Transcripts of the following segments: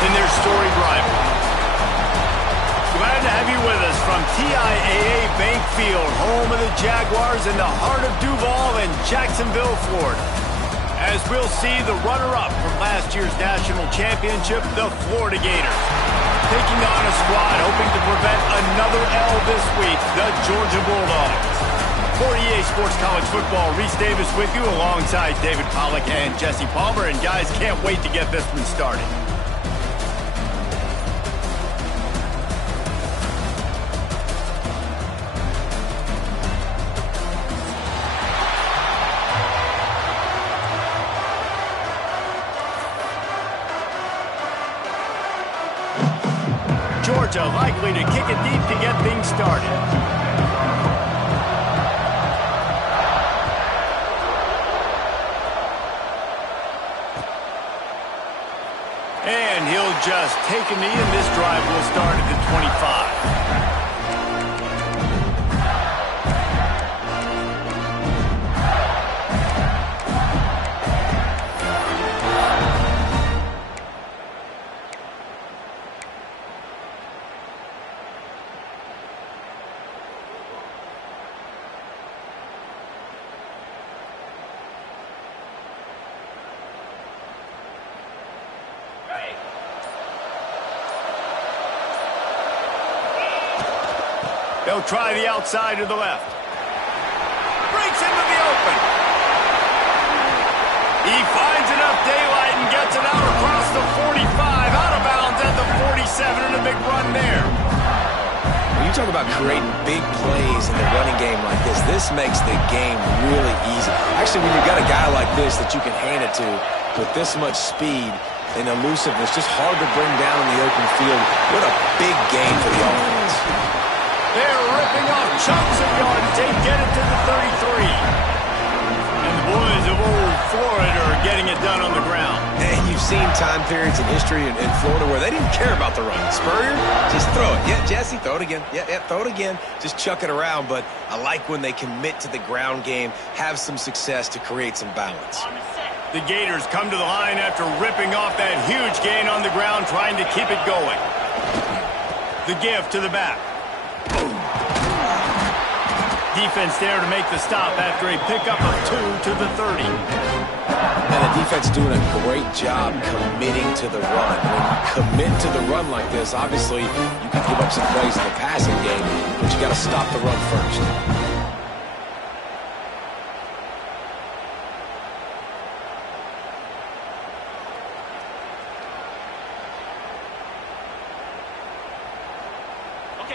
in their storied rivalry. Glad to have you with us from TIAA Bank Field, home of the Jaguars in the heart of Duval and Jacksonville, Florida. As we'll see the runner-up from last year's national championship, the Florida Gators, taking on a squad hoping to prevent another L this week, the Georgia Bulldogs. For EA Sports College Football, Reese Davis with you alongside David Pollack and Jesse Palmer. And guys, can't wait to get this one started. Georgia likely to kick it deep to get things started. And he'll just take a knee, and this drive will start at the 25. They'll try the outside to the left. Breaks into the open. He finds enough daylight and gets it out across the 45, out of bounds at the 47, and a big run there. When you talk about creating big plays in the running game like this makes the game really easy. Actually, when you've got a guy like this that you can hand it to with this much speed and elusiveness, just hard to bring down in the open field. What a big game for the offense. They're ripping off chunks of yardage. They get it to the 33. And the boys of old Florida are getting it done on the ground. And you've seen time periods in history in Florida where they didn't care about the run. Spurrier, just throw it. Yeah, Jesse, throw it again. Yeah, throw it again. Just chuck it around. But I like when they commit to the ground game, have some success to create some balance. The Gators come to the line after ripping off that huge gain on the ground, trying to keep it going. The give to the back. Defense there to make the stop after a pickup of 2 to the 30. And the defense doing a great job committing to the run. When you commit to the run like this, obviously you can give up some plays in the passing game, but you got to stop the run first.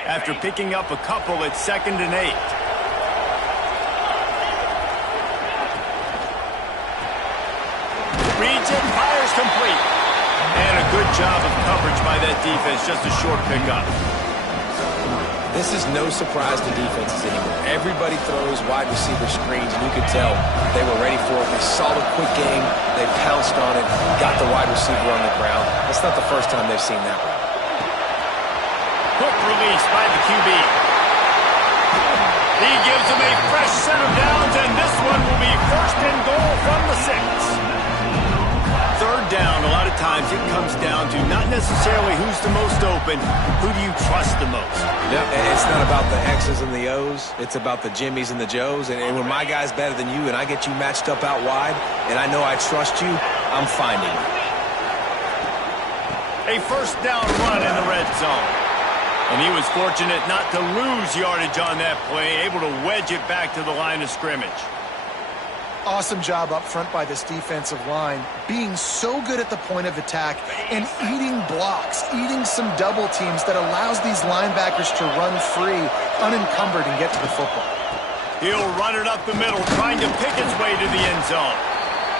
After picking up a couple, it's 2nd and 8. Reads it, fires complete. And a good job of coverage by that defense, just a short pickup. This is no surprise to defenses anymore. Everybody throws wide receiver screens, and you could tell they were ready for it. They saw the quick game, they pounced on it, got the wide receiver on the ground. That's not the first time they've seen that route. Quick release by the QB. He gives him a fresh set of downs, and this one will be 1st and goal from the 6. 3rd down, a lot of times it comes down to not necessarily who's the most open, who do you trust the most? Yep, it's not about the X's and the O's, it's about the Jimmies and the Joes, and when my guy's better than you and I get you matched up out wide, and I know I trust you, I'm finding you. A 1st down run in the red zone. And he was fortunate not to lose yardage on that play, able to wedge it back to the line of scrimmage. Awesome job up front by this defensive line, being so good at the point of attack and eating blocks, eating some double teams that allows these linebackers to run free, unencumbered, and get to the football. He'll run it up the middle, trying to pick his way to the end zone.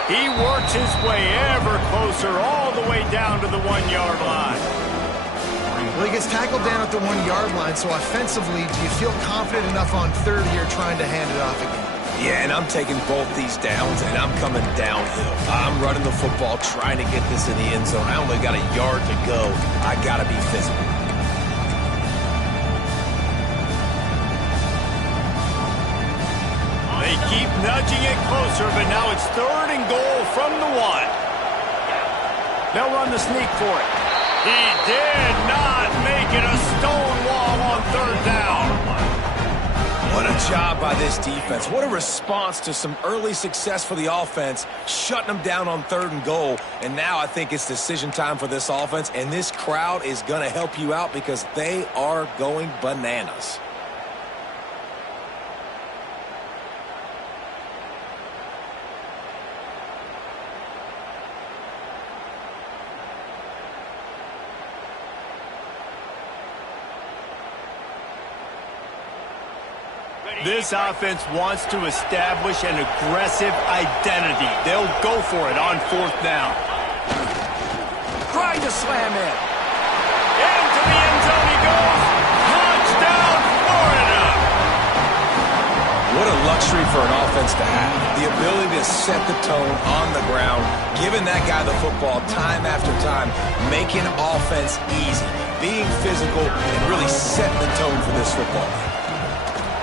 He works his way ever closer, all the way down to the 1-yard line. Well, he gets tackled down at the 1-yard line, so offensively, do you feel confident enough on 3rd here trying to hand it off again? Yeah, and I'm taking both these downs, and I'm coming downhill. I'm running the football, trying to get this in the end zone. I only got a yard to go. I got to be physical. They keep nudging it closer, but now it's 3rd and goal from the 1. They'll run the sneak for it. He did not make it a stone wall on third down. What a job by this defense. What a response to some early success for the offense, shutting them down on 3rd and goal. And now I think it's decision time for this offense, and this crowd is going to help you out because they are going bananas. This offense wants to establish an aggressive identity. They'll go for it on 4th down. Trying to slam in. Into the end zone he goes. Touchdown, Florida! What a luxury for an offense to have. The ability to set the tone on the ground, giving that guy the football time after time, making offense easy, being physical, and really setting the tone for this football game.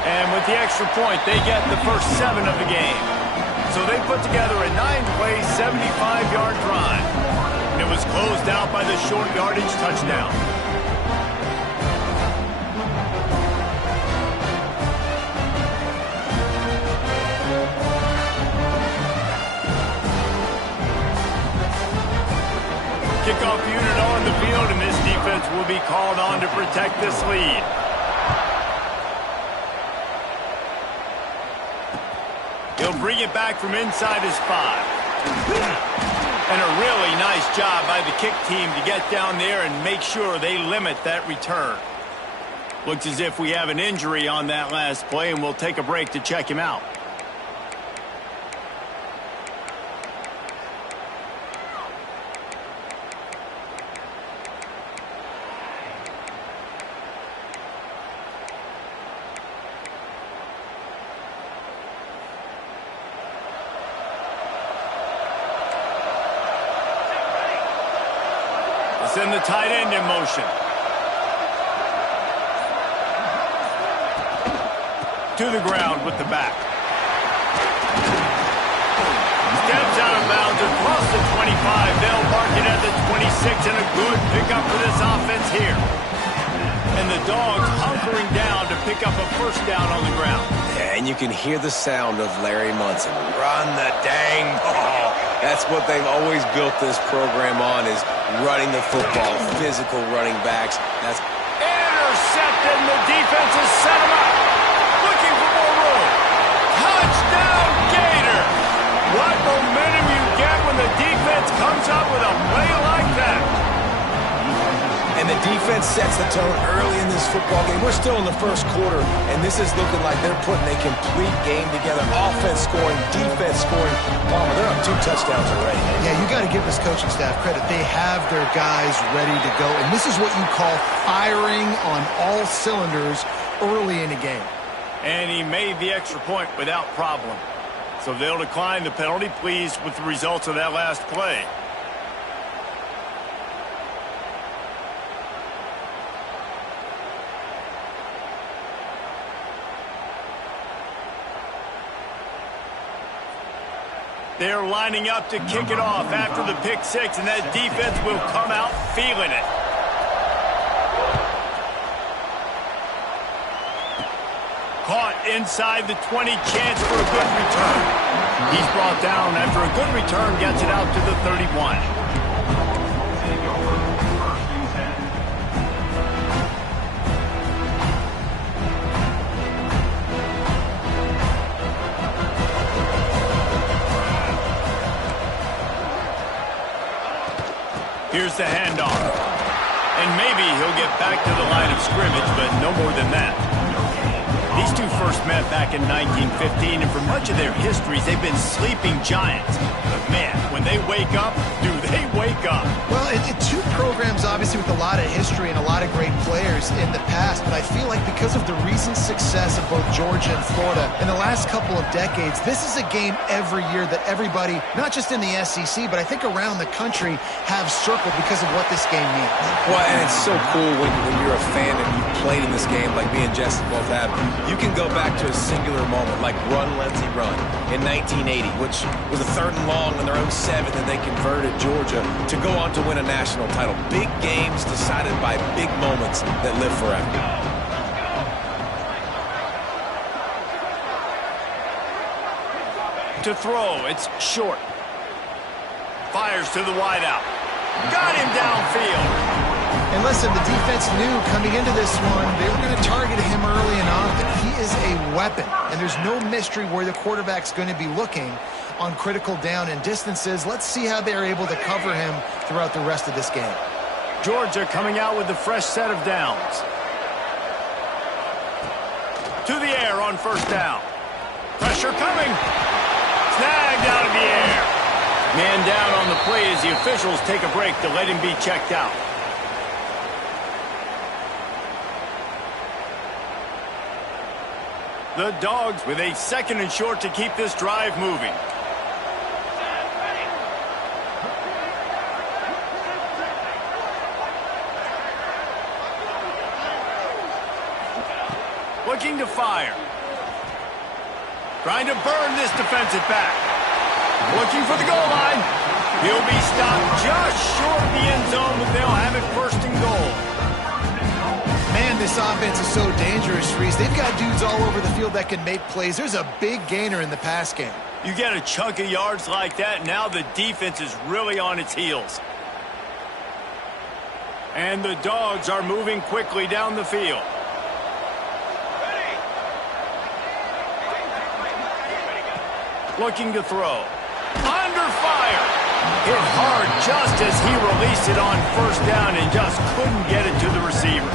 And with the extra point, they get the first 7 of the game. So they put together a 9-play, 75-yard drive. And it was closed out by the short yardage touchdown. Kickoff unit on the field, and this defense will be called on to protect this lead. He'll bring it back from inside his 5. And a really nice job by the kick team to get down there and make sure they limit that return. Looks as if we have an injury on that last play, and we'll take a break to check him out. Send the tight end in motion. To the ground with the back. Steps out of bounds across the 25. They'll mark it at the 26, and a good pickup for this offense here. And the Dogs hunkering down to pick up a first down on the ground. Yeah, and you can hear the sound of Larry Munson. Run the dang ball. That's what they've always built this program on, is running the football, physical running backs. That's intercepted, and the defense has set him up. Looking for more room. Touchdown, Gator. What momentum you get when the defense comes up with a play like that. And the defense sets the tone early in this football game. We're still in the first quarter, and this is looking like they're putting a complete game together. Offense scoring, defense scoring. Palmer, they're up 2 touchdowns already. Yeah, you got to give this coaching staff credit. They have their guys ready to go, and this is what you call firing on all cylinders early in a game. And he made the extra point without problem. So they'll decline the penalty, pleased with the results of that last play. They're lining up to kick it off after the pick 6, and that defense will come out feeling it. Caught inside the 20, chance for a good return. He's brought down after a good return, gets it out to the 31. Here's the handoff. And maybe he'll get back to the line of scrimmage, but no more than that. These two first met back in 1915, and for much of their histories, they've been sleeping giants. But man, when they wake up, do they wake up? Well, two programs, obviously, with a lot of history and a lot of great players. years in the past, but I feel like because of the recent success of both Georgia and Florida in the last couple of decades, this is a game every year that everybody, not just in the SEC, but I think around the country, have circled because of what this game means. Well, and it's so cool when you're a fan and you played in this game like me and Jesse both have. You can go back to a singular moment like Run, Lindsey, Run in 1980, which was a 3rd and long on their own 7, and they converted Georgia to go on to win a national title. Big games decided by big moments that live forever. To throw, it's short. Fires to the wideout. Got him downfield. And listen, the defense knew coming into this one, they were going to target him early and often. He is a weapon, and there's no mystery where the quarterback's going to be looking on critical down and distances. Let's see how they're able to cover him throughout the rest of this game. Georgia coming out with a fresh set of downs. To the air on 1st down. Pressure coming. Snagged out of the air. Man down on the play as the officials take a break to let him be checked out. The Dogs with a 2nd and short to keep this drive moving. Looking to fire. Trying to burn this defensive back. Looking for the goal line. He'll be stopped just short of the end zone, but they'll have it 1st and goal. Man, this offense is so dangerous, Reese. They've got dudes all over the field that can make plays. There's a big gainer in the pass game. You get a chunk of yards like that, now the defense is really on its heels. And the Dogs are moving quickly down the field. Looking to throw. Under fire. Hit hard just as he released it on 1st down and just couldn't get it to the receiver.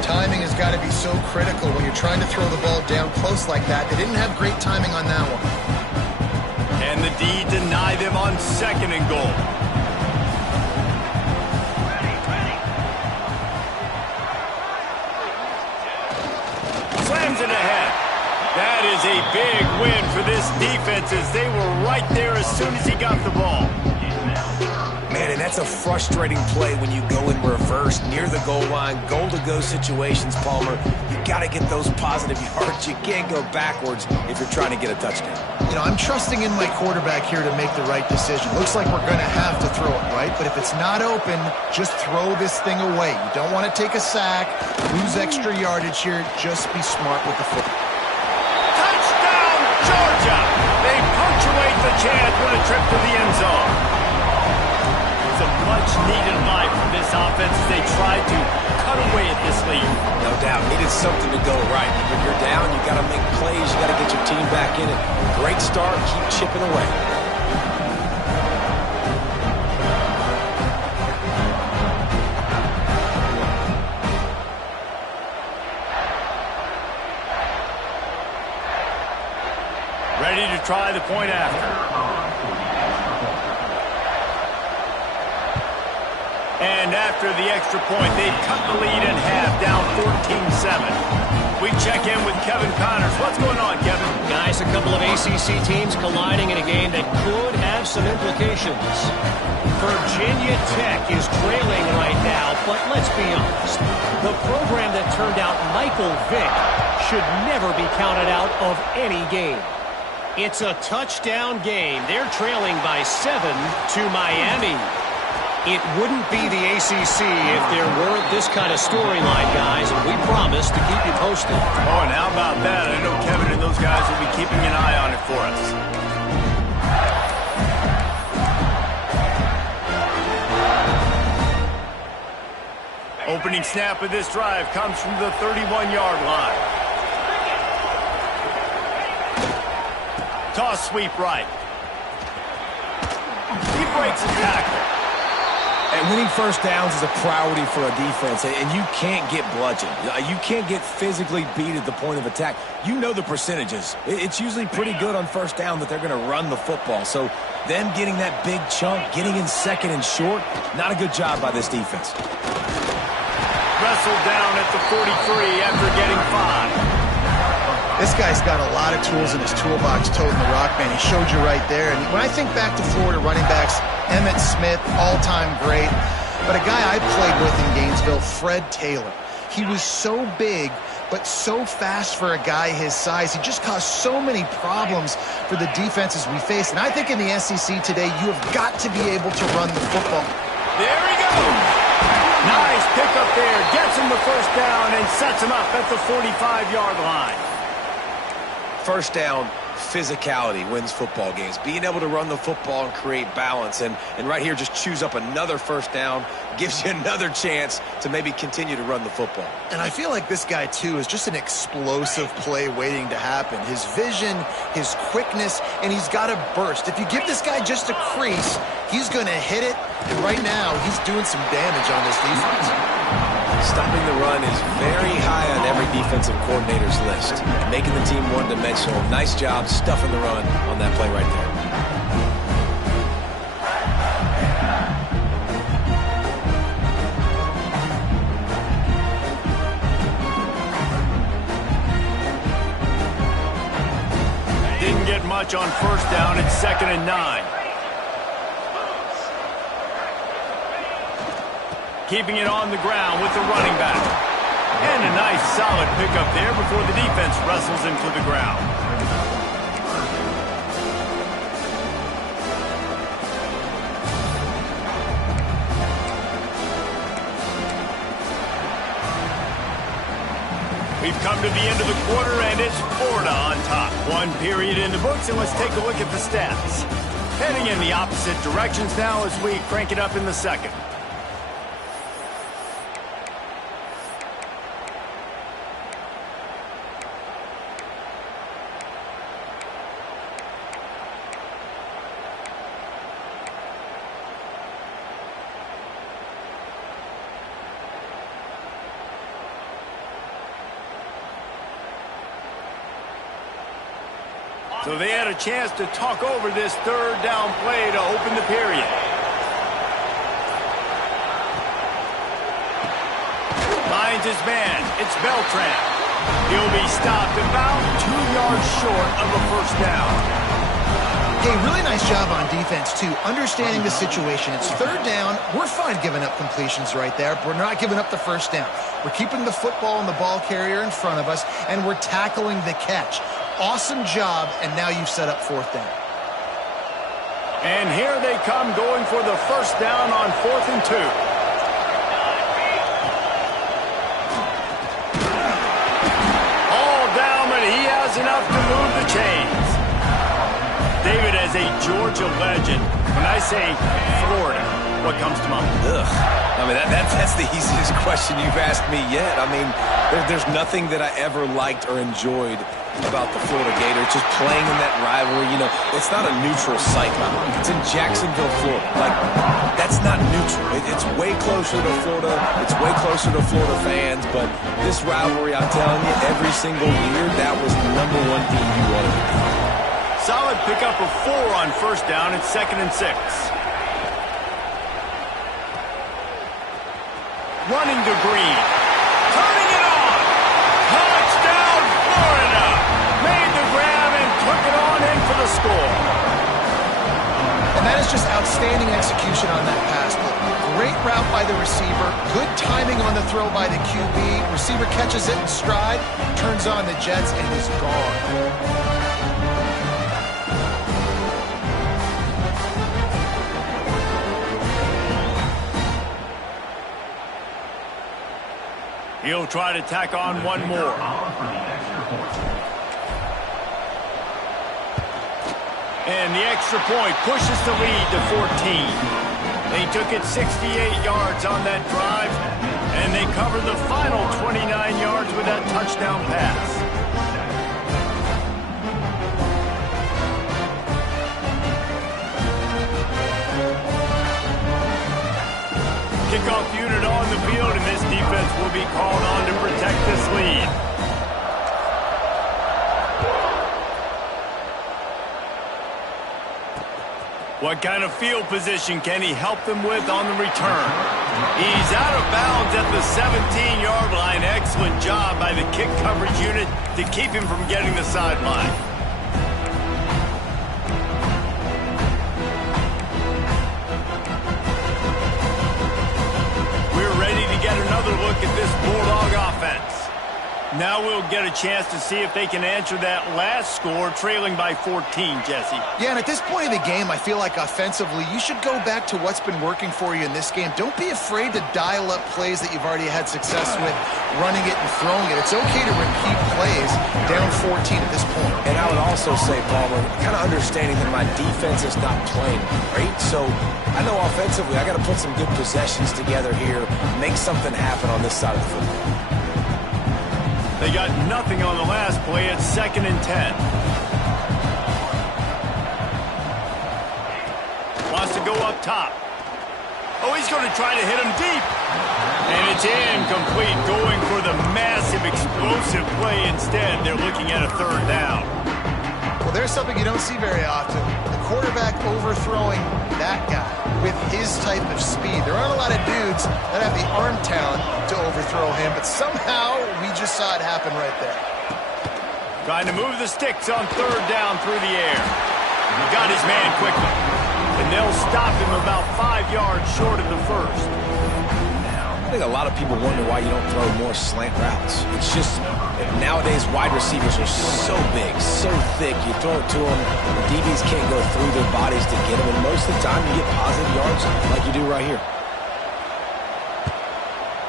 Timing has got to be so critical when you're trying to throw the ball down close like that. They didn't have great timing on that one. And the D deny them on 2nd and goal. Slams it ahead. That is a big win for this defense as they were right there as soon as he got the ball. Man, and that's a frustrating play when you go in reverse near the goal line, goal-to-go situations, Palmer. You got to get those positive yards. You can't go backwards if you're trying to get a touchdown. You know, I'm trusting in my quarterback here to make the right decision. Looks like we're going to have to throw it, right? But if it's not open, just throw this thing away. You don't want to take a sack, lose extra yardage here. Just be smart with the football. Touchdown, Georgia! They punctuate the chance with a trip to the end zone. It's a much-needed life for this offense as they try to cut away at this lead. No doubt, needed something to go right. When you're down, you got to make plays. You got to get your team back in it. Great start, keep chipping away. Ready to try the point after. And after the extra point, they've cut the lead in half, down 14-7. We check in with Kevin Connors. What's going on, Kevin? Guys, a couple of ACC teams colliding in a game that could have some implications. Virginia Tech is trailing right now, but let's be honest. The program that turned out Michael Vick should never be counted out of any game. It's a touchdown game. They're trailing by 7 to Miami. It wouldn't be the ACC if there weren't this kind of storyline, guys, and we promise to keep you posted. Oh, and how about that? I know Kevin and those guys will be keeping an eye on it for us. Opening snap of this drive comes from the 31-yard line. Toss sweep right. He breaks his tackle. And winning first downs is a priority for a defense, and you can't get bludgeoned. You can't get physically beat at the point of attack. You know the percentages. It's usually pretty good on first down that they're going to run the football. So them getting that big chunk, getting in 2nd and short, not a good job by this defense. wrestled down at the 43 after getting 5. This guy's got a lot of tools in his toolbox toting the rock, man. He showed you right there. And when I think back to Florida running backs, Emmitt Smith, all-time great. But a guy I played with in Gainesville, Fred Taylor. He was so big, but so fast for a guy his size. He just caused so many problems for the defenses we faced. And I think in the SEC today, you have got to be able to run the football. There he goes. Nice pickup there. Gets him the first down and sets him up at the 45-yard line. First down, physicality wins football games. Being able to run the football and create balance. And right here, just choose up another first down. Gives you another chance to maybe continue to run the football. And I feel like this guy, too, is just an explosive play waiting to happen. His vision, his quickness, and he's got a burst. If you give this guy just a crease, he's going to hit it. And right now, he's doing some damage on this defense. Stopping the run is very high on every defensive coordinator's list. Making the team one-dimensional. Nice job stuffing the run on that play right there. Didn't get much on first down. It's 2nd and 9. Keeping it on the ground with the running back. And a nice solid pickup there before the defense wrestles him to the ground. We've come to the end of the quarter, and it's Florida on top. One period in the books, and let's take a look at the stats. Heading in the opposite directions now as we crank it up in the second. So they had a chance to talk over this third down play to open the period. Finds his man. It's Beltran. He'll be stopped about 2 yards short of a first down. Hey, really nice job on defense, too. Understanding the situation. It's third down. We're fine giving up completions right there. But we're not giving up the first down. We're keeping the football and the ball carrier in front of us, and we're tackling the catch. Awesome job, and now you've set up fourth down. And here they come going for the first down on 4th and 2. All down, but he has enough to move the chains. David, as a Georgia legend, when I say Florida, what comes to mind? Ugh. I mean, that's the easiest question you've asked me yet. I mean, there's nothing that I ever liked or enjoyed about the Florida Gators, just playing in that rivalry. You know, it's not a neutral site. It's in Jacksonville, Florida. Like, that's not neutral. It's way closer to Florida. It's way closer to Florida fans. But this rivalry, I'm telling you, every single year, that was the #1 thing you wanted to do. Solid pickup of 4 on first down. It's 2nd and 6. Running to Green. Turning it on. Touchdown, Florida. Made the grab and took it on in for the score. And that is just outstanding execution on that pass play. Great route by the receiver. Good timing on the throw by the QB. Receiver catches it in stride, turns on the jets, and is gone. He'll try to tack on one more. And the extra point pushes the lead to 14. They took it 68 yards on that drive, and they covered the final 29 yards with that touchdown pass. Kickoff unit on the field, and this defense will be called on to protect this lead. What kind of field position can he help them with on the return? He's out of bounds at the 17-yard line. Excellent job by the kick coverage unit to keep him from getting the sideline. We're ready to get another look at this Bulldog offense. Now we'll get a chance to see if they can answer that last score, trailing by 14, Jesse. Yeah, and at this point in the game, I feel like offensively, you should go back to what's been working for you in this game. Don't be afraid to dial up plays that you've already had success with, running it and throwing it. It's okay to repeat plays down 14 at this point. And I would also say, Palmer, kind of understanding that my defense is not playing great, so I know offensively I got to put some good possessions together here, make something happen on this side of the football. They got nothing on the last play. It's 2nd and 10. Wants to go up top. Oh, he's going to try to hit him deep. And it's incomplete, going for the massive explosive play instead. They're looking at a 3rd down. Well, there's something you don't see very often. The quarterback overthrowing that guy with his type of speed. There aren't a lot of dudes that have the arm talent to overthrow him, but somehow we just saw it happen right there. Trying to move the sticks on 3rd down through the air. He got his man quickly. And they'll stop him about 5 yards short of the 1st. I think a lot of people wonder why you don't throw more slant routes. It's just nowadays wide receivers are so big, so thick. You throw it to them, the DBs can't go through their bodies to get them, and most of the time you get positive yards like you do right here.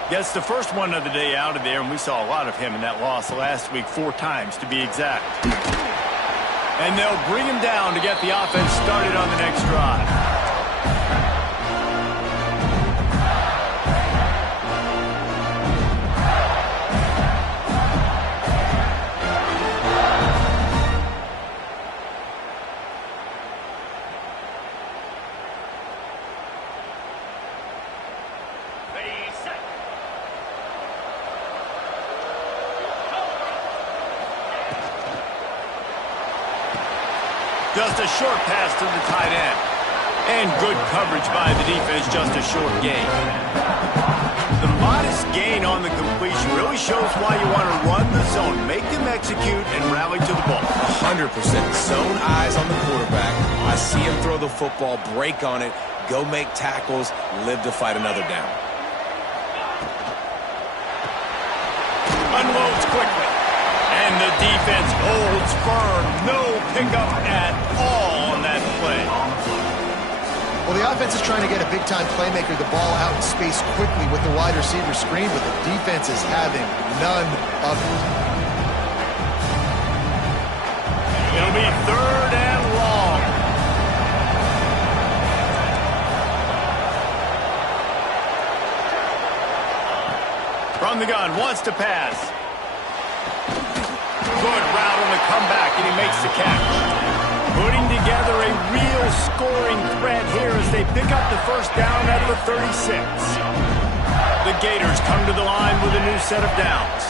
Gets the first one of the day out of there, and we saw a lot of him in that loss last week, 4 times to be exact. And they'll bring him down to get the offense started on the next drive. Just a short pass to the tight end. And good coverage by the defense, just a short gain. The modest gain on the completion really shows why you want to run the zone, make them execute, and rally to the ball. 100%. Zone eyes on the quarterback. I see him throw the football, break on it, go make tackles, live to fight another down. Unloads quickly. And the defense holds firm. No pickup at all on that play. Well, the offense is trying to get a big-time playmaker the ball out in space quickly with the wide receiver screen, but the defense is having none of it. It'll be 3rd and long. From the gun, wants to pass. Good route on the comeback, and he makes the catch. Putting together a real scoring threat here as they pick up the 1st down at the 36. The Gators come to the line with a new set of downs.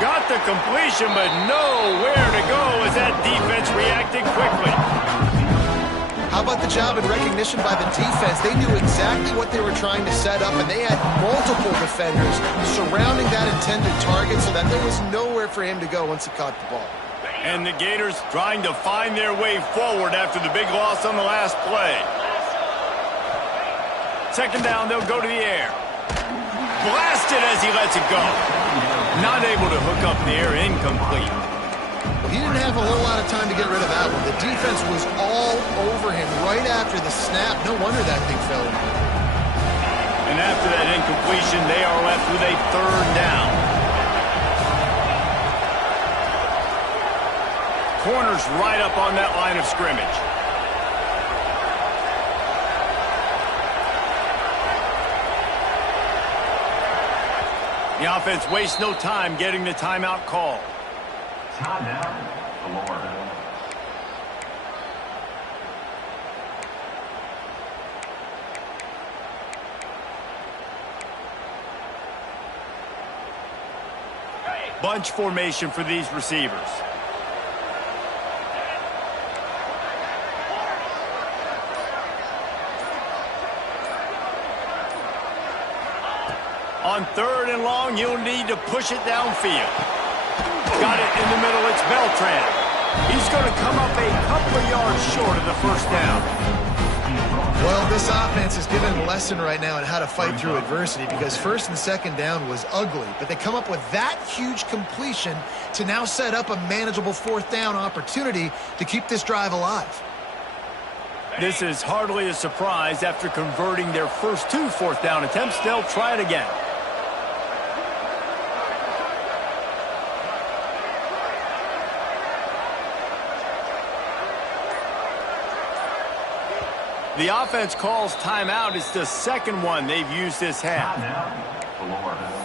Got the completion, but nowhere to go as that defense reacted quickly. How about the job and recognition by the defense? They knew exactly what they were trying to set up, and they had multiple defenders surrounding that intended target so that there was nowhere for him to go once he caught the ball. And the Gators trying to find their way forward after the big loss on the last play. 2nd down, they'll go to the air. Blasted as he lets it go. Not able to hook up the air, incomplete. He didn't have a whole lot of time to get rid of that one. The defense was all over him right after the snap. No wonder that thing fell in. And after that incompletion, they are left with a 3rd down. Corners right up on that line of scrimmage. The offense wastes no time getting the timeout call. Timeout, Florida. Bunch formation for these receivers. On 3rd and long, you'll need to push it downfield. Got it in the middle. It's Beltran. He's going to come up a couple of yards short of the first down. Well, this offense is given a lesson right now on how to fight through adversity, because 1st and 2nd down was ugly, but they come up with that huge completion to now set up a manageable 4th down opportunity to keep this drive alive. This is hardly a surprise. After converting their first 2 4th down attempts, they'll try it again. The offense calls timeout. It's the 2nd one they've used this half. Timeout, Florida.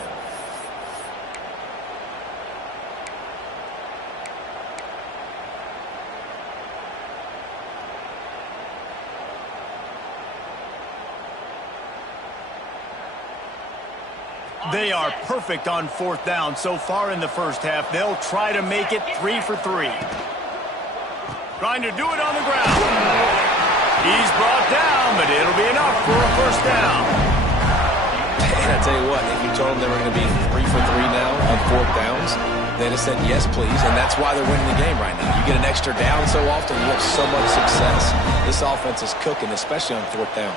They are perfect on 4th down so far in the first half. They'll try to make it 3 for 3. Trying to do it on the ground. He's brought down, but it'll be enough for a first down. And I tell you what, if you told them they were going to be 3 for 3 now on 4th downs, they'd have said yes, please, and that's why they're winning the game right now. You get an extra down so often, you have so much success. This offense is cooking, especially on 4th down.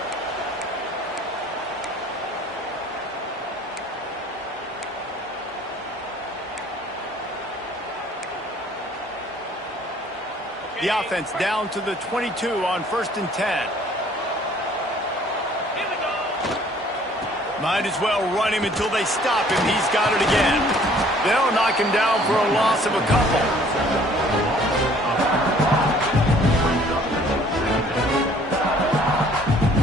The offense down to the 22 on 1st and 10. Might as well run him until they stop him. He's got it again. They'll knock him down for a loss of a couple.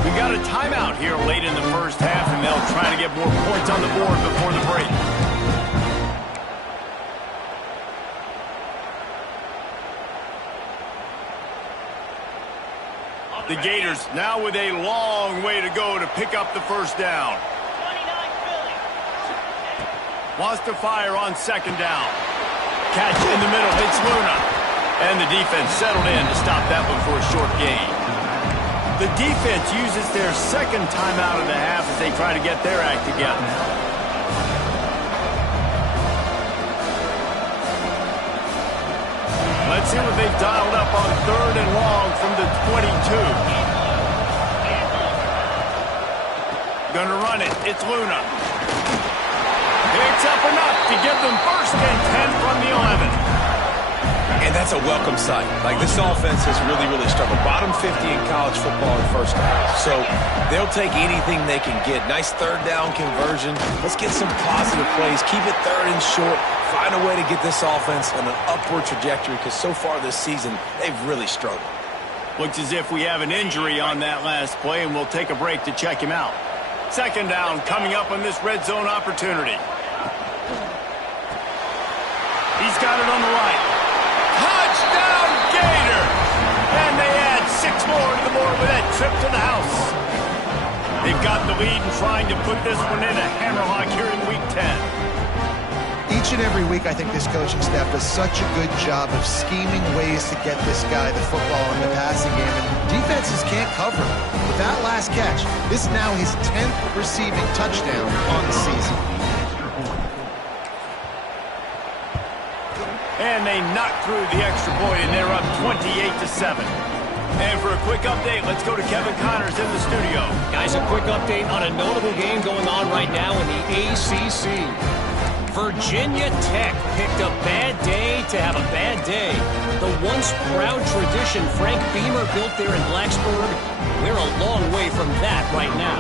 We got a timeout here late in the first half, and they'll try to get more points on the board before the break. The Gators now with a long way to go to pick up the first down. Wants to fire on 2nd down. Catch in the middle, hits Luna. And the defense settled in to stop that one for a short gain. The defense uses their 2nd timeout of the half as they try to get their act together. Let's see what they've dialed up on 3rd and long from the 22. Gonna run it. It's Luna. Picks up enough to give them 1st and 10 from the 11. And that's a welcome sight. Like, this offense has really struggled. Bottom 50 in college football in first down. So they'll take anything they can get. Nice 3rd down conversion. Let's get some positive plays. Keep it 3rd and short. Find a way to get this offense on an upward trajectory, because so far this season, they've really struggled. Looks as if we have an injury on that last play, and we'll take a break to check him out. 2nd down coming up on this red zone opportunity. He's got it on the right. Touchdown, Gators! And they add 6 more to the board with that trip to the house. They've got the lead and trying to put this one in a hammerlock here in Week 10. Each and every week, I think this coaching staff does such a good job of scheming ways to get this guy the football in the passing game, and defenses can't cover him. With that last catch, this is now his 10th receiving touchdown on the season. And they knock through the extra point, and they're up 28-7. And for a quick update, let's go to Kevin Connors in the studio. Guys, a quick update on a notable game going on right now in the ACC. Virginia Tech picked a bad day to have a bad day. The once proud tradition Frank Beamer built there in Blacksburg, we're a long way from that right now.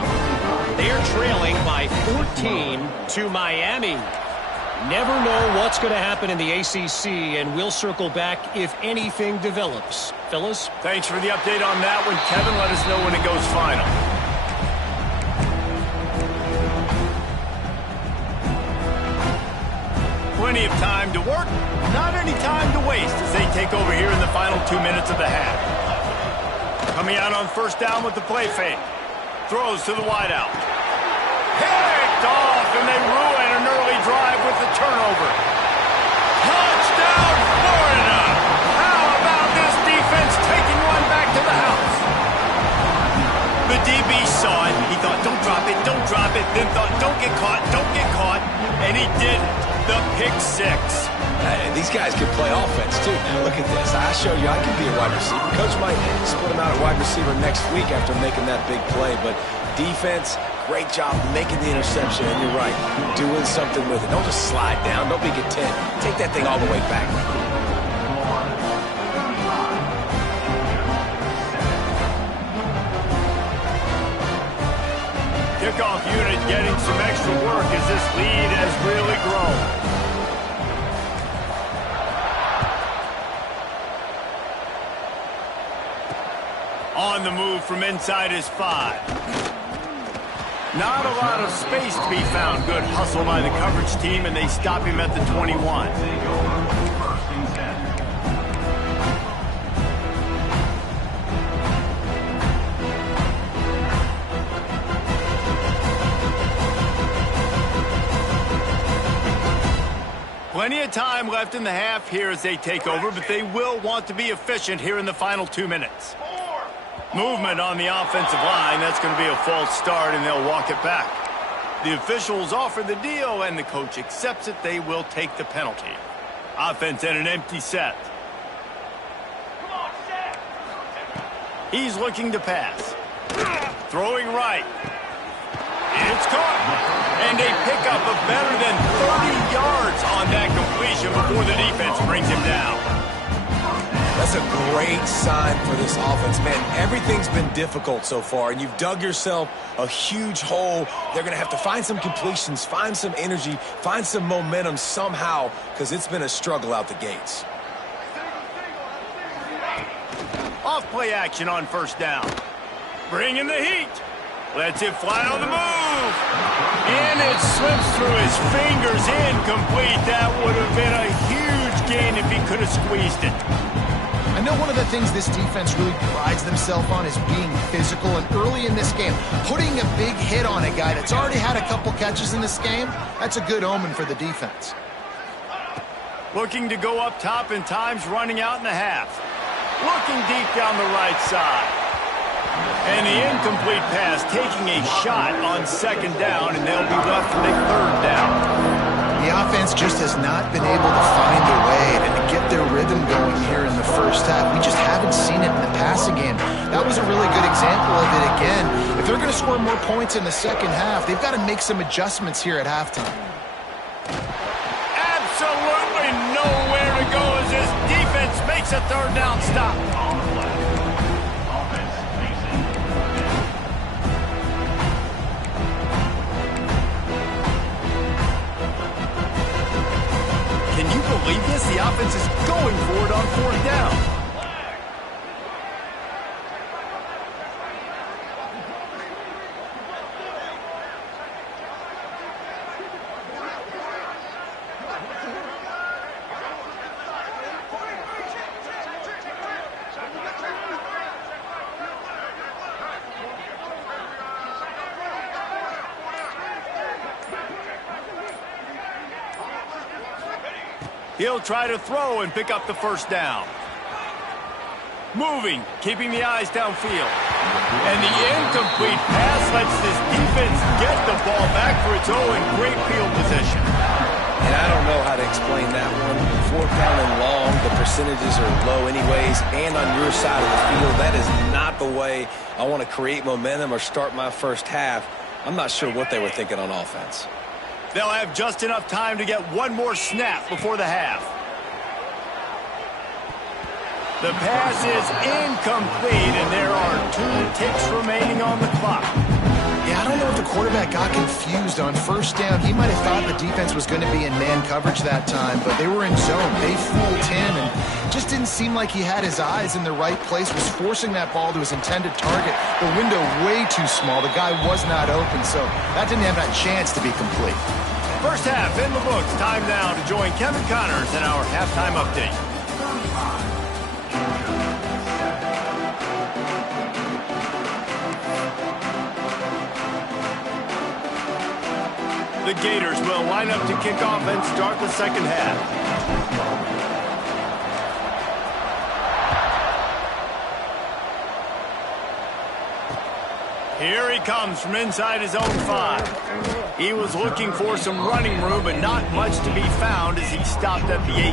They're trailing by 14 to Miami. Never know what's going to happen in the ACC, and we'll circle back if anything develops. Fellas? Thanks for the update on that one, Kevin. Let us know when it goes final. Plenty of time to work, not any time to waste as they take over here in the final 2 minutes of the half. Coming out on 1st down with the play fake. Throws to the wideout. Picked off, and they ruin an early drive with the turnover. Touchdown, Florida! How about this defense taking one back to the house? The DB saw it. He thought, don't drop it, then thought, don't get caught, don't And he didn't. The pick six. Hey, these guys can play offense, too. Now, look at this. I showed you I can be a wide receiver. Coach might split him out at wide receiver next week after making that big play. But defense, great job making the interception. And you're right, doing something with it. Don't just slide down. Don't be content. Take that thing all the way back. Kickoff unit getting some extra work as this lead has really grown. On the move from inside his 5. Not a lot of space to be found. Good hustle by the coverage team, and they stop him at the 21. Plenty of time left in the half here as they take over, but they will want to be efficient here in the final 2 minutes. Movement on the offensive line. That's going to be a false start, and they'll walk it back. The officials offer the deal, and the coach accepts it. They will take the penalty. Offense at an empty set. He's looking to pass. Throwing right. It's caught. And a pickup of better than 30 yards on that completion before the defense brings him down. That's a great sign for this offense, man. Everything's been difficult so far, and you've dug yourself a huge hole. They're going to have to find some completions, find some energy, find some momentum somehow, because it's been a struggle out the gates. Off-play action on first down. Bringing the heat. Lets it fly on the move. And it slips through his fingers. Incomplete. That would have been a huge gain if he could have squeezed it. I know one of the things this defense really prides themselves on is being physical, and early in this game, putting a big hit on a guy that's already had a couple catches in this game, that's a good omen for the defense. Looking to go up top, and time's running out in the half. Looking deep down the right side. And the incomplete pass taking a shot on second down, and they'll be left with a third down. The offense just has not been able to find a way to get their rhythm going here in the first half. We just haven't seen it in the passing game. That was a really good example of it again. If they're going to score more points in the second half, they've got to make some adjustments here at halftime. Absolutely nowhere to go as this defense makes a third down stop. Believe this? The offense is going for it on fourth down. He'll try to throw and pick up the first down. Moving, keeping the eyes downfield. And the incomplete pass lets this defense get the ball back for its own great field position. And I don't know how to explain that one. 4th down and long, the percentages are low anyways, and on your side of the field, that is not the way I want to create momentum or start my first half. I'm not sure what they were thinking on offense. They'll have just enough time to get one more snap before the half. The pass is incomplete, and there are 2 ticks remaining on the clock. Yeah, I don't know if the quarterback got confused on first down. He might have thought the defense was going to be in man coverage that time, but they were in zone. They fooled him, and just didn't seem like he had his eyes in the right place, was forcing that ball to his intended target. The window way too small. The guy was not open, so that didn't have that chance to be complete. First half in the books. Time now to join Kevin Connors in our halftime update. The Gators will line up to kick off and start the second half. Here he comes from inside his own 5. He was looking for some running room, but not much to be found as he stopped at the 18.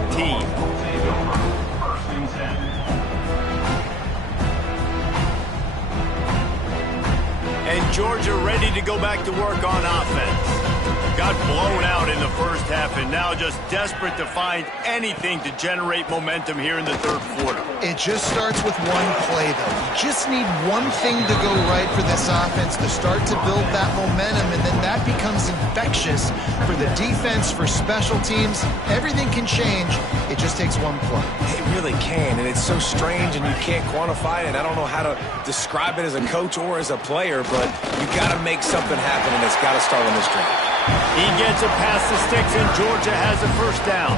And Georgia ready to go back to work on offense. Got blown out in the first half and now just desperate to find anything to generate momentum here in the third quarter. It just starts with one play, though. You just need one thing to go right for this offense to start to build that momentum, and then that becomes infectious for the defense, for special teams. Everything can change. It just takes one play. It really can, and it's so strange, and you can't quantify it. I don't know how to describe it as a coach or as a player, but you got to make something happen, and it's got to start on this drive. He gets it past the sticks, and Georgia has a first down.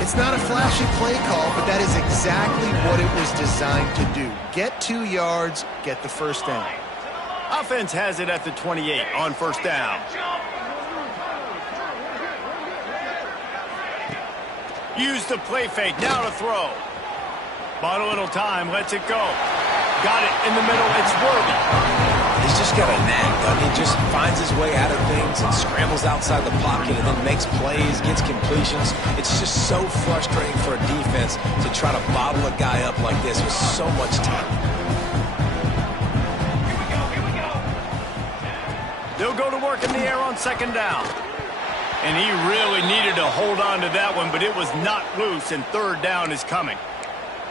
It's not a flashy play call, but that is exactly what it was designed to do. Get 2 yards, get the first down. Offense has it at the 28 on first down. Use the play fake, now to throw. Bought a little time, lets it go. Got it in the middle, it's Worthy. He's just got a knack, doesn't he? Just finds his way out of things and scrambles outside the pocket and then makes plays, gets completions. It's just so frustrating for a defense to try to bottle a guy up like this with so much time. They'll go to work in the air on second down. And he really needed to hold on to that one, but it was not loose, and third down is coming.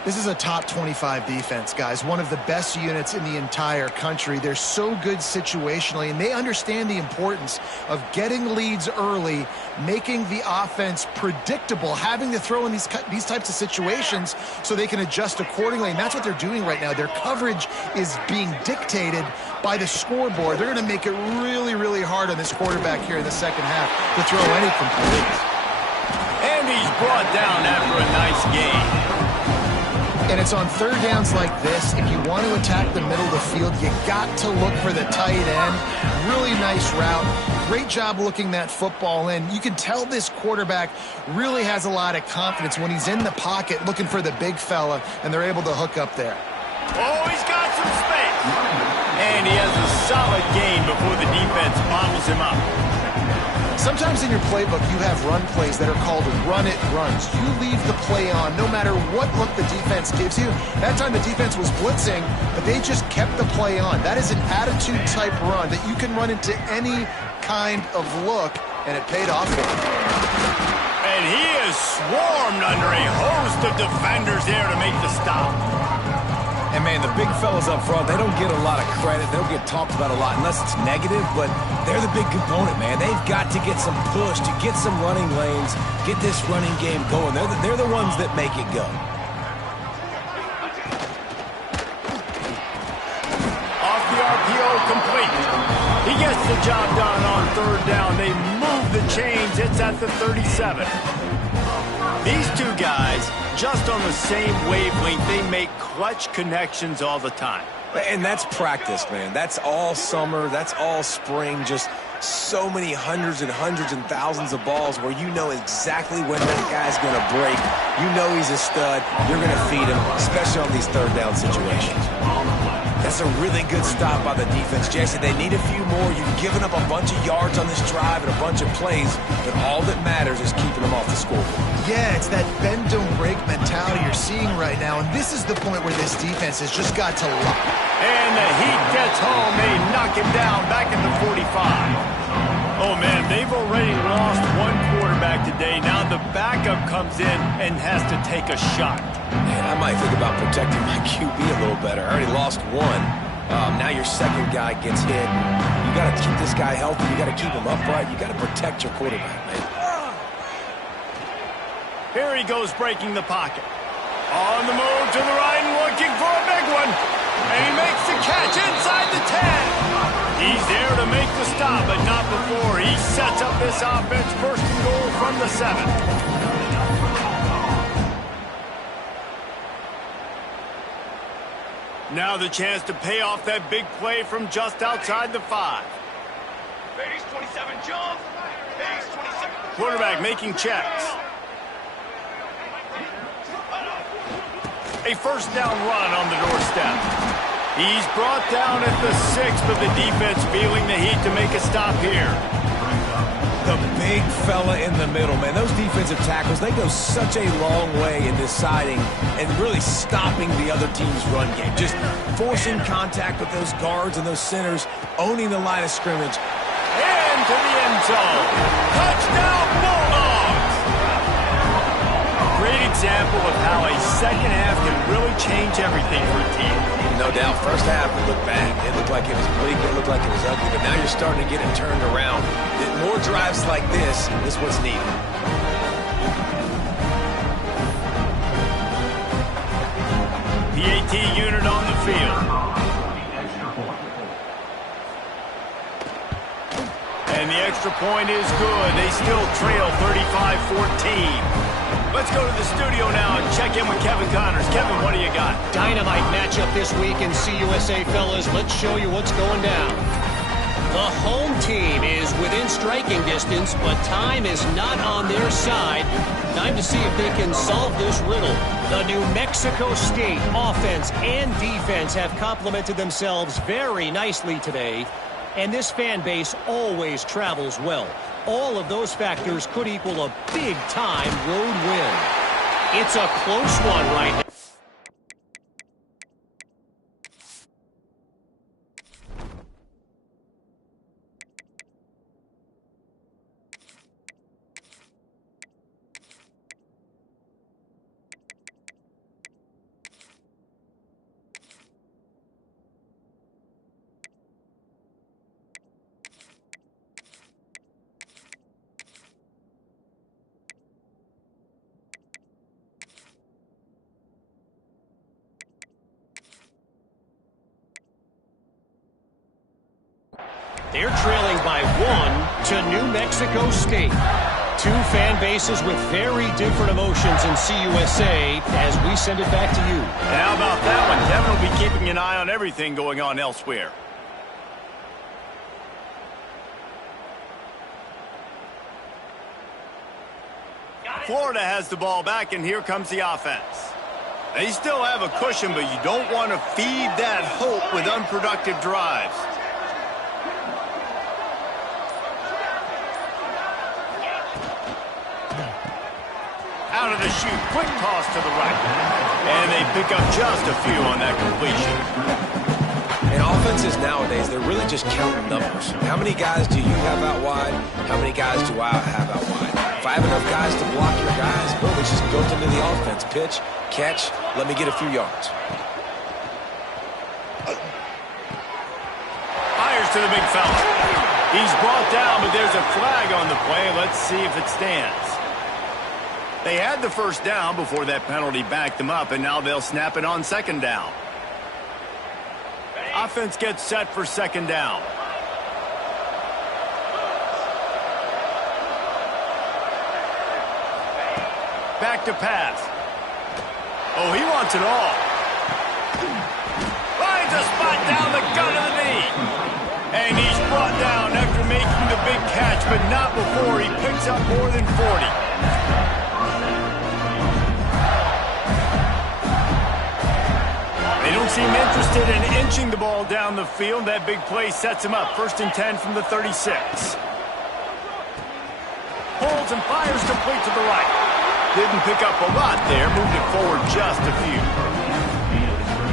This is a top 25 defense, guys. One of the best units in the entire country. They're so good situationally, and they understand the importance of getting leads early, making the offense predictable, having to throw in these types of situations so they can adjust accordingly. And that's what they're doing right now. Their coverage is being dictated by the scoreboard. They're going to make it really, really hard on this quarterback here in the second half to throw any completions. And he's brought down after a nice game. And it's on third downs like this, if you want to attack the middle of the field, you got to look for the tight end. Really nice route. Great job looking that football in. You can tell this quarterback really has a lot of confidence when he's in the pocket looking for the big fella, and they're able to hook up there. Oh, he's got some space. And he has a solid gain before the defense bottles him up. Sometimes in your playbook, you have run plays that are called run-it runs. You leave the play on no matter what look the defense gives you. That time the defense was blitzing, but they just kept the play on. That is an attitude-type run that you can run into any kind of look, and it paid off for him. And he is swarmed under a host of defenders there to make the stop. And, man, the big fellas up front, they don't get a lot of credit. They don't get talked about a lot unless it's negative, but they're the big component, man. They've got to get some push, to get some running lanes, get this running game going. They're the ones that make it go. Off the RPO, complete. He gets the job done on third down. They move the chains. It's at the 37. These two guys, just on the same wavelength, they make clutch connections all the time. And that's practice, man. That's all summer. That's all spring. Just so many hundreds and thousands of balls where you know exactly when that guy's going to break. You know he's a stud. You're going to feed him, especially on these third down situations. That's a really good stop by the defense, Jesse. They need a few more. You've given up a bunch of yards on this drive and a bunch of plays, but all that matters is keeping them off the scoreboard. Yeah, it's that bend, don't break mentality you're seeing right now, and this is the point where this defense has just got to lock. And the heat gets home. They knock him down back at the 45. Oh, man, they've already lost one quarterback today. Now the backup comes in and has to take a shot. Man, I might think about protecting my QB a little better. I already lost one. Now your second guy gets hit. You got to keep this guy healthy. You got to keep him upright. You got to protect your quarterback, man. Here he goes breaking the pocket. On the move to the right and looking for a big one. And he makes the catch inside the 10. He's there to make the stop, but not before. He sets up this offense first and goal from the 7. Now the chance to pay off that big play from just outside the 5. Base 27 jump. Base 27. Quarterback making checks. A first down run on the doorstep. He's brought down at the 6th, but the defense feeling the heat to make a stop here. The big fella in the middle, man. Those defensive tackles, they go such a long way in deciding and really stopping the other team's run game. Just forcing contact with those guards and those centers, owning the line of scrimmage. And to the end zone. Touchdown, Bulldogs! Great example of how a second half can really change everything for a team. No doubt, first half it looked bad. It looked like it was bleak. It looked like it was ugly. But now you're starting to get it turned around. More drives like this is what's needed. PAT unit on the field. And the extra point is good. They still trail 35-14. Let's go to the studio now and check in with Kevin Connors. Kevin, what do you got? Dynamite matchup this week in CUSA, fellas. Let's show you what's going down. The home team is within striking distance, but time is not on their side. Time to see if they can solve this riddle. The New Mexico State offense and defense have complemented themselves very nicely today, and this fan base always travels well. All of those factors could equal a big-time road win. It's a close one right now. They're trailing by 1 to New Mexico State. Two fan bases with very different emotions in CUSA as we send it back to you. And how about that one? Kevin will be keeping an eye on everything going on elsewhere. Florida has the ball back, and here comes the offense. They still have a cushion, but you don't want to feed that hope with unproductive drives. Out of the chute, quick toss to the right. And they pick up just a few on that completion. And offenses nowadays, they're really just counting numbers. How many guys do you have out wide? How many guys do I have out wide? If I have enough guys to block your guys, boom, it's just built into the offense. Pitch, catch, let me get a few yards. Fires to the big fella. He's brought down, but there's a flag on the play. Let's see if it stands. They had the first down before that penalty backed them up, and now they'll snap it on second down. Offense gets set for second down. Back to pass. Oh, he wants it all. Finds a spot down the gut of the knee. And he's brought down after making the big catch, but not before he picks up more than 40. They don't seem interested in inching the ball down the field. That big play sets him up. 1st and 10 from the 36. Pulls and fires complete to the right. Didn't pick up a lot there. Moved it forward just a few.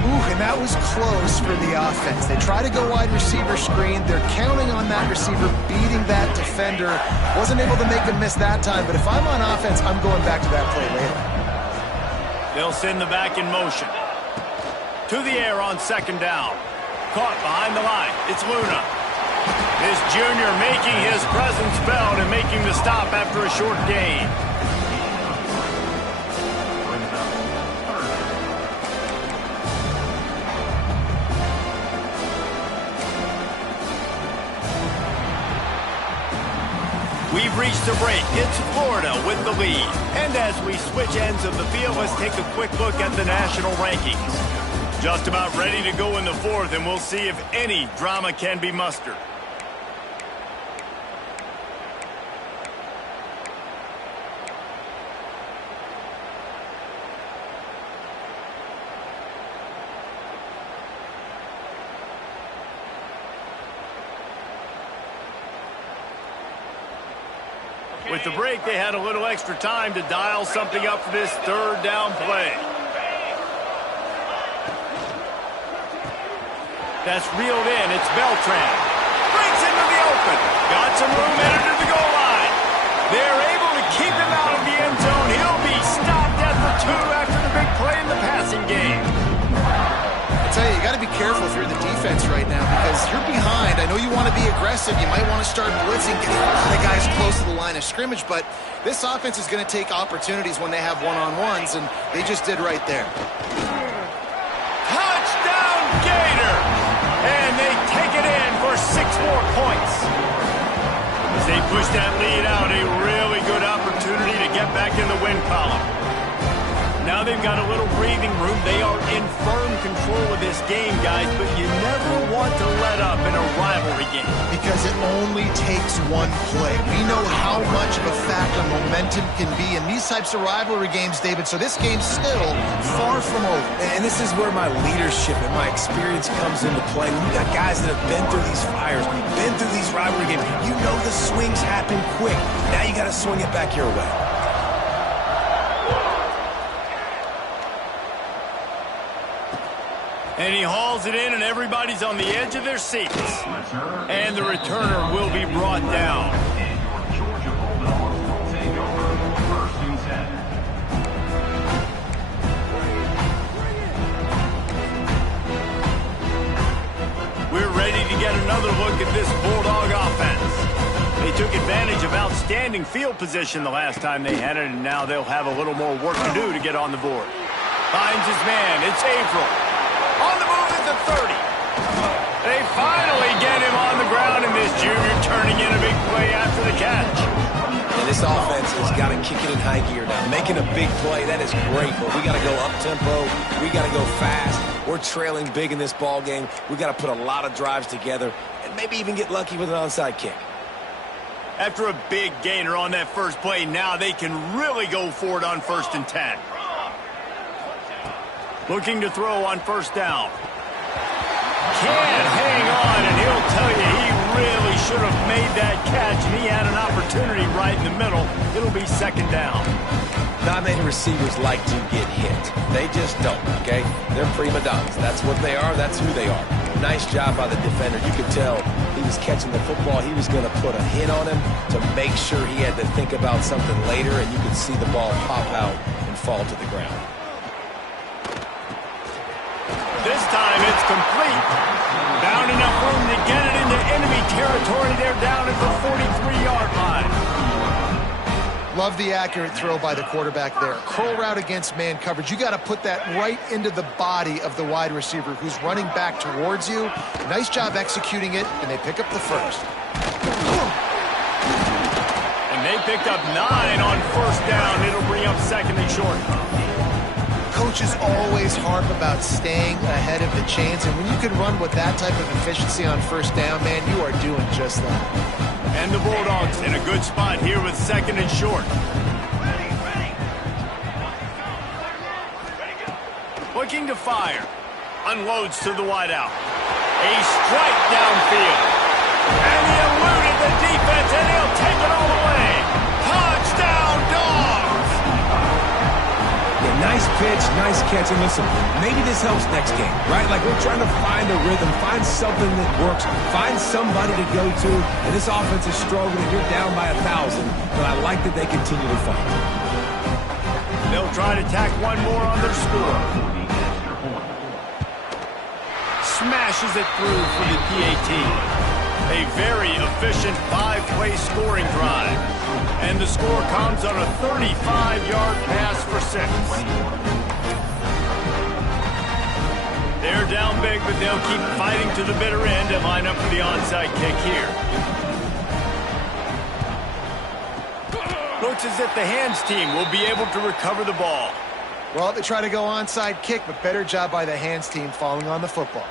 Ooh, and that was close for the offense. They try to go wide receiver screen. They're counting on that receiver beating that defender. Wasn't able to make him miss that time, but if I'm on offense, I'm going back to that play later. They'll send the back in motion. To the air on second down. Caught behind the line. It's Luna. This junior making his presence felt and making the stop after a short gain. We've reached a break. It's Florida with the lead. And as we switch ends of the field, let's take a quick look at the national rankings. Just about ready to go in the 4th, and we'll see if any drama can be mustered. With the break, they had a little extra time to dial something up for this third down play. That's reeled in. It's Beltran. Breaks into the open. Got some room headed to the goal line. They're able to keep him out of the end zone. He'll be stopped at the 2 after the big play in the passing game. I tell you, you got to be careful if you're the defense right now because you're behind. I know you want to be aggressive. You might want to start blitzing, get a lot of guys close to the line of scrimmage, but this offense is going to take opportunities when they have one-on-ones, and they just did right there. Touchdown, Gator! And they take it in for 6 more points. As they push that lead out, a really good opportunity to get back in the win column. Now they've got a little breathing room. They are in firm control of this game, guys, but you never want to let up in a rivalry game. Because it only takes one play. We know how much of a factor momentum can be in these types of rivalry games, David, so this game's still far from over. And this is where my leadership and my experience comes into play. When you got guys that have been through these fires, been through these rivalry games, you know the swings happen quick. Now you got to swing it back your way. And he hauls it in, and everybody's on the edge of their seats. And the returner will be brought down. We're ready to get another look at this Bulldog offense. They took advantage of outstanding field position the last time they had it, and now they'll have a little more work to do to get on the board. Finds his man. It's April. On the move is the 30. They finally get him on the ground, and this junior turning in a big play after the catch. And this offense has got to kick it in high gear now. Making a big play, that is great, but we got to go up-tempo. We got to go fast. We're trailing big in this ball game. We got to put a lot of drives together and maybe even get lucky with an onside kick. After a big gainer on that first play, now they can really go for it on 1st and 10. Looking to throw on 1st down. Can't hang on, and he'll tell you he really should have made that catch, and he had an opportunity right in the middle. It'll be 2nd down. Not many receivers like to get hit. They just don't, okay? They're prima donnas. That's what they are. That's who they are. Nice job by the defender. You could tell he was catching the football. He was going to put a hit on him to make sure he had to think about something later, and you could see the ball pop out and fall to the ground. This time it's complete. Found enough room to get it into enemy territory. They're down at the 43-yard line. Love the accurate throw by the quarterback there. Curl route against man coverage. You got to put that right into the body of the wide receiver who's running back towards you. Nice job executing it, and they pick up the 1st. And they picked up 9 on 1st down. It'll bring up 2nd and short. Coaches always harp about staying ahead of the chains, and when you can run with that type of efficiency on 1st down, man, you are doing just that. And the Bulldogs in a good spot here with 2nd and short. Looking to fire. Unloads to the wideout. A strike downfield. And he eluded the defense, and he'll take it all the way. Touchdown, Dogs! Yeah, nice pitch, nice catch. And listen, maybe this helps next game, right? Like we're trying to find a rhythm, find something that works, find somebody to go to. And this offense is struggling. You're down by 1,000, but I like that they continue to fight. They'll try to tack one more on their score. Smashes it through for the PAT. A very efficient 5-play scoring drive. And the score comes on a 35-yard pass for 6. They're down big, but they'll keep fighting to the bitter end and line up for the onside kick here. Looks as if the hands team will be able to recover the ball. Well, they try to go onside kick, but better job by the hands team falling on the football.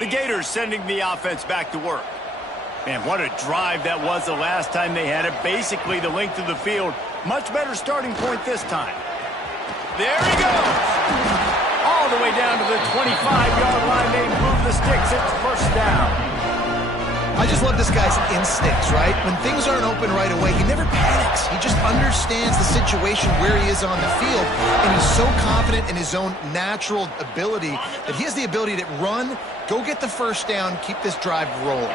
The Gators sending the offense back to work. Man, what a drive that was the last time they had it. Basically the length of the field. Much better starting point this time. There he goes. All all the way down to the 25-yard line. They move the sticks. It's first down. I just love this guy's instincts, right? When things aren't open right away, he never panics. He just understands the situation where he is on the field, and he's so confident in his own natural ability that he has the ability to run, go get the first down, keep this drive rolling.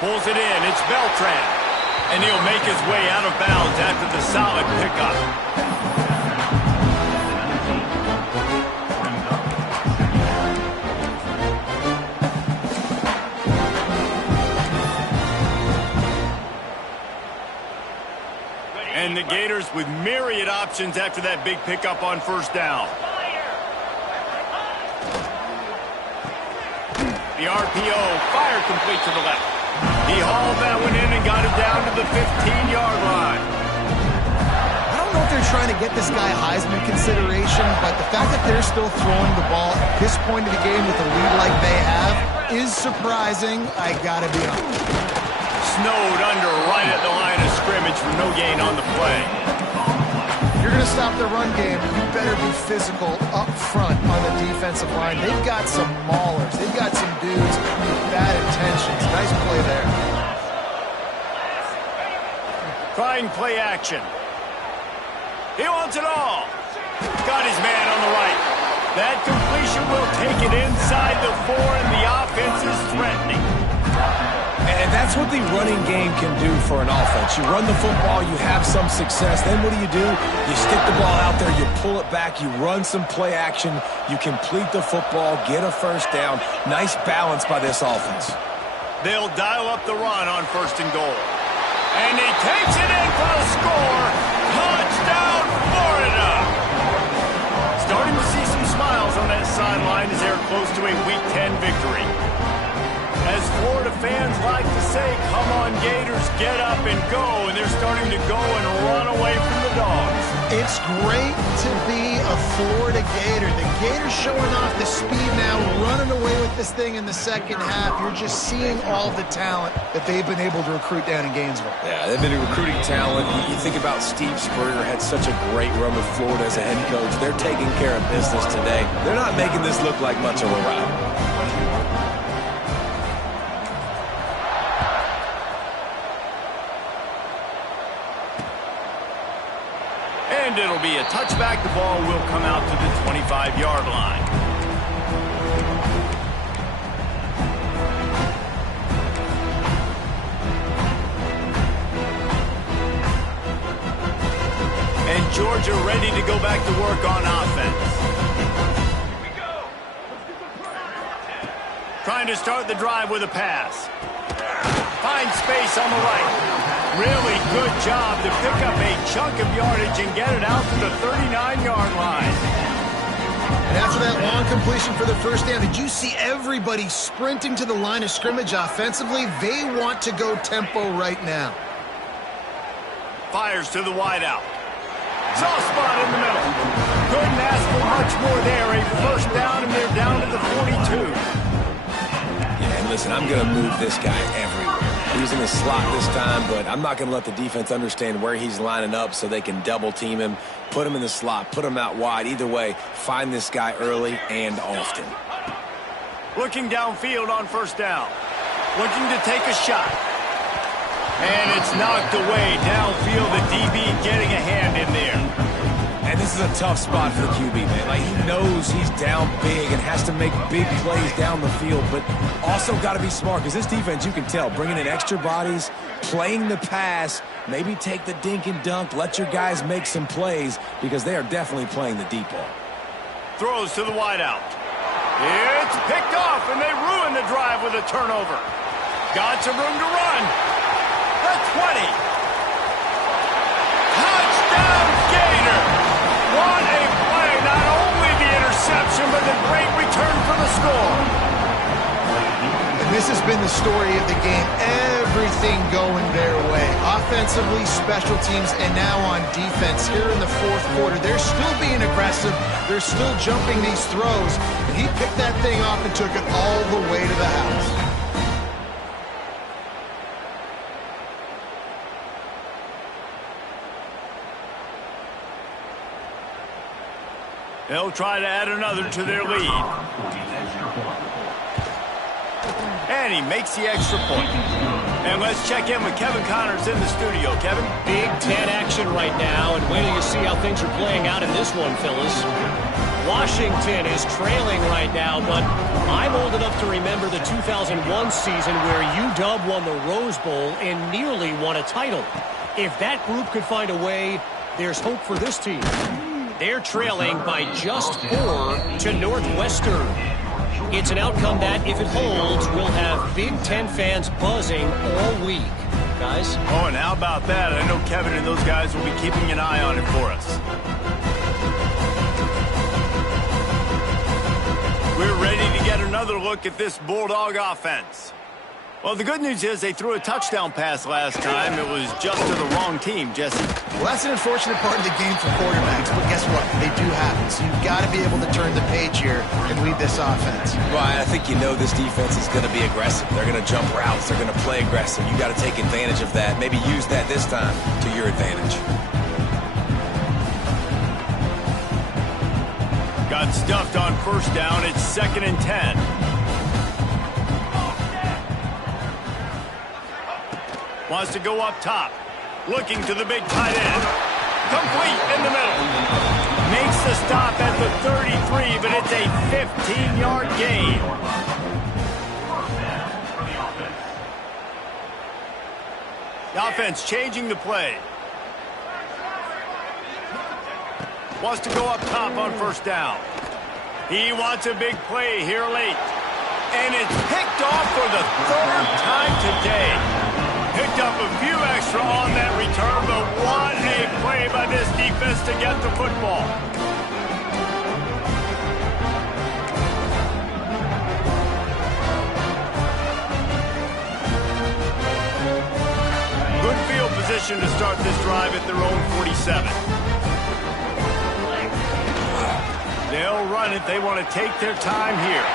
Pulls it in. It's Beltran. And he'll make his way out of bounds after the solid pickup. And the Gators with myriad options after that big pickup on first down. The RPO, fire complete to the left. He hauled that one in and got it down to the 15-yard line. I don't know if they're trying to get this guy Heisman consideration, but the fact that they're still throwing the ball at this point of the game with a lead like they have is surprising. I gotta be honest. Snowed under right at the line of scrimmage for no gain on the play. If you're going to stop the run game, you better be physical up front on the defensive line. They've got some maulers. They've got some dudes with bad intentions. Nice play there. Trying play action. He wants it all. Got his man on the right. That completion will take it inside the 4, and the offense is threatening. And that's what the running game can do for an offense. You run the football, you have some success. Then what do? You stick the ball out there, you pull it back, you run some play action, you complete the football, get a first down. Nice balance by this offense. They'll dial up the run on first and goal. And he takes it in for the score. Touchdown, Florida! Starting to see some smiles on that sideline as they're close to a Week 10 victory. As Florida fans like to say, come on Gators, get up and go, and they're starting to go and run away from the Dogs. It's great to be a Florida Gator. The Gators showing off the speed now, running away with this thing in the second half. You're just seeing all the talent that they've been able to recruit down in Gainesville. Yeah, they've been recruiting talent. You think about Steve Spurrier had such a great run with Florida as a head coach. They're taking care of business today. They're not making this look like much of a rout. And it'll be a touchback. The ball will come out to the 25-yard line. And Georgia ready to go back to work on offense. Here we go. Trying to start the drive with a pass. Find space on the right. Really good job to pick up a chunk of yardage and get it out to the 39-yard line. And after that long completion for the first down, did you see everybody sprinting to the line of scrimmage offensively? They want to go tempo right now. Fires to the wideout. Soft spot in the middle. Couldn't ask for much more there. A first down, and they're down to the 42. Yeah, and listen, I'm going to move this guy everywhere. He's in the slot this time, but I'm not going to let the defense understand where he's lining up so they can double team him, put him in the slot, put him out wide. Either way, find this guy early and often. Looking downfield on first down. Looking to take a shot. And it's knocked away downfield. The DB getting a hand in there. And this is a tough spot for the QB, man. Like, he knows he's down big and has to make big plays down the field, but also got to be smart because this defense, you can tell, bringing in extra bodies, playing the pass, maybe take the dink and dunk, let your guys make some plays because they are definitely playing the deep ball. Throws to the wideout. It's picked off, and they ruin the drive with a turnover. Got some room to run. The 20. Touchdown, Gator. What a play. Not only the interception, but the great return for the score. And this has been the story of the game. Everything going their way. Offensively, special teams, and now on defense. Here in the fourth quarter, they're still being aggressive. They're still jumping these throws. And he picked that thing off and took it all the way to the house. They'll try to add another to their lead. And he makes the extra point. And let's check in with Kevin Connors in the studio. Kevin? Big Ten action right now, and wait till you see how things are playing out in this one, Phyllis. Washington is trailing right now, but I'm old enough to remember the 2001 season where UW won the Rose Bowl and nearly won a title. If that group could find a way, there's hope for this team. They're trailing by just 4 to Northwestern. It's an outcome that, if it holds, will have Big Ten fans buzzing all week. Guys? Oh, and how about that? I know Kevin and those guys will be keeping an eye on it for us. We're ready to get another look at this Bulldog offense. Well, the good news is they threw a touchdown pass last time. It was just to the wrong team, Jesse. Well, that's an unfortunate part of the game for quarterbacks, but guess what? They do happen, so you've got to be able to turn the page here and lead this offense. Right, I think you know this defense is going to be aggressive. They're going to jump routes. They're going to play aggressive. You got to take advantage of that. Maybe use that this time to your advantage. Got stuffed on first down. It's 2nd and 10. Wants to go up top. Looking to the big tight end. Complete in the middle. Makes the stop at the 33, but it's a 15-yard gain. The offense changing the play. Wants to go up top on first down. He wants a big play here late. And it's picked off for the 3rd time today. Picked up a few extra on that return, but what a play by this defense to get the football. Good field position to start this drive at their own 47. They'll run it. They want to take their time here.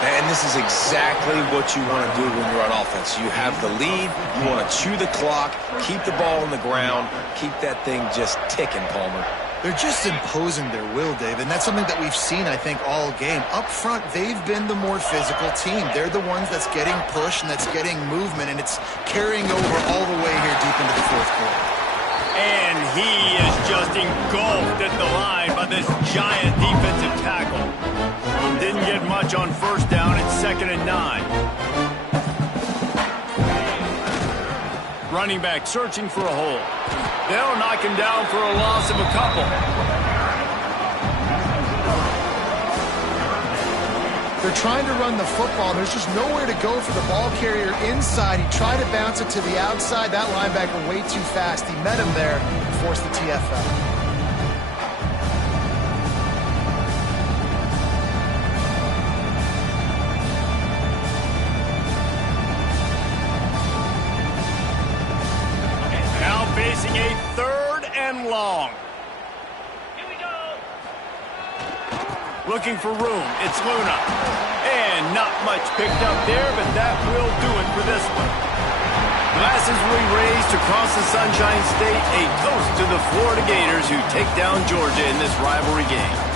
And this is exactly what you want to do when you're on offense. You have the lead. You want to chew the clock, keep the ball on the ground, keep that thing just ticking, Palmer. They're just imposing their will, Dave, and that's something that we've seen, I think, all game. Up front, they've been the more physical team. They're the ones that's getting pushed and that's getting movement, and it's carrying over all the way here deep into the 4th quarter. And he is just engulfed at the line by this giant defensive tackle. Didn't get much on first down. It's 2nd and 9. Running back searching for a hole. They'll knock him down for a loss of a couple. They're trying to run the football. There's just nowhere to go for the ball carrier inside. He tried to bounce it to the outside. That linebacker way too fast. He met him there and forced the TFL. Facing a 3rd and long. Here we go. Looking for room. It's Luna. And not much picked up there, but that will do it for this one. Glasses will be raised across the Sunshine State. A toast to the Florida Gators who take down Georgia in this rivalry game.